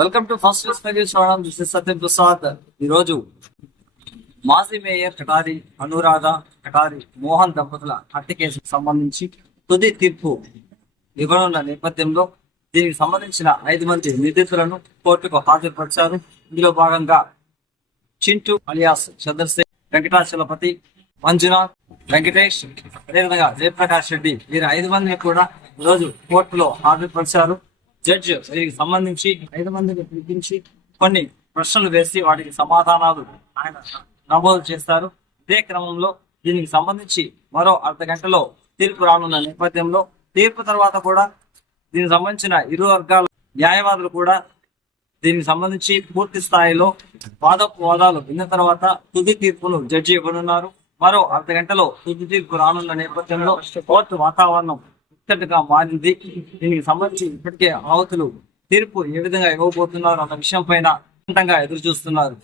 Welcome to first చూడడం this is Satyam Prasad ఈరోజు మాజీ మేయర్ కటారి అనురాధ కటారి మోహన్ దంపతుల హత్య కేసుకు సంబంధించి తుది తీర్పు ఇవ్వనున్న నేపథ్యంలో దీనికి సంబంధించిన ఐదు మంది నిందితులను కోర్టుకు హాజరుపరిచారు. ఇందులో భాగంగా చింటూ అలియాస్ చంద్రశేఖర్ వెంకటాచలపతి మంజునాథ్ వెంకటేష్ అదేవిధంగా జయప్రకాష్ రెడ్డి వీరి ఐదు మందిని కూడా ఈరోజు కోర్టులో హాజరుపరిచారు. జడ్జ్ దీనికి సంబంధించి ఐదు మందిని పిలిపించి కొన్ని ప్రశ్నలు వేసి వాటికి సమాధానాలు ఆయన నమోదు చేస్తారు. ఇదే క్రమంలో దీనికి సంబంధించి మరో అర్ధ గంటలో తీర్పు రానున్న నేపథ్యంలో తీర్పు తర్వాత కూడా దీనికి సంబంధించిన ఇరు వర్గాల న్యాయవాదులు కూడా దీనికి సంబంధించి పూర్తి స్థాయిలో వాదోపవాదాలు విన్న తర్వాత తుది తీర్పును జడ్జి ఇవ్వనున్నారు. మరో అర్ధ గంటలో తుది తీర్పు రానున్న నేపథ్యంలో కోర్టు వాతావరణం ముచ్చటగా మారింది. దీనికి సంబంధించి ఇప్పటికే అవతలు తీర్పు ఏ విధంగా ఇవ్వబోతున్నారు అన్న విషయం పైన ఎదురు చూస్తున్నారు